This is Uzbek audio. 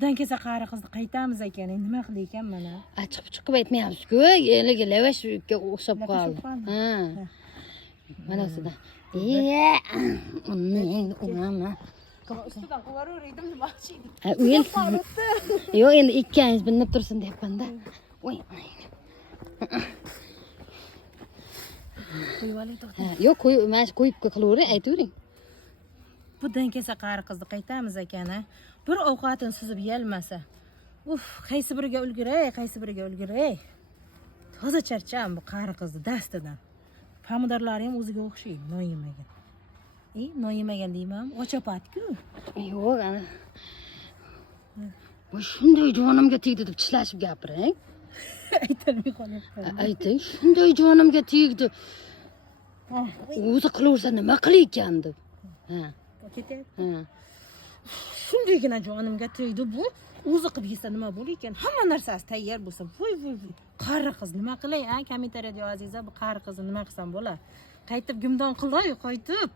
Bundan kelsa qari qizni qaytamiz ekan. Endi nima qilay ekan mana? Chiqib aytmayapsiz-ku, eliga lavashga o'xshab qoldi. Ha. Mana sizda. Uni endi o'rama. Ustidan qo'yaveradim nima qilishdi? Yo'q, endi ikkingiz bilinib tursin deyapman-da. Voy. Qo'yib oling to'xta. Yo'q, mana shu qo'yib qilavering, aytavering. Bundan kelsa qari qizni qaytamiz ekan-a. Bir ovqatini suzib yelmasa. Qaysi biriga ulguray. Toza charcham bu qari qizni dastidan. Pomidorlari ham o'ziga o'xshaydi, noyemagan. Noyemagan deyman, ochapat-ku. Yo'q, ana. Voy, shunday jonimga tegdi deb tishlashib gapiring. Aytolmay qolyapman. Ayting, shunday jonimga tegdi. O'zi qilaversa nima qilay ekan deb. Ha. Ketyapti. Shundaygina jonimga tegdi bu. O'zi qilib yesa nima bo'lar ekan? Hamma narsasi tayyor bo'lsa, voy. Qari qiz nima qilay, kommentariyada yozingiz, bu qari qizni nima qilsam bo'lar? Qaytib gumdon qilay, qaytib.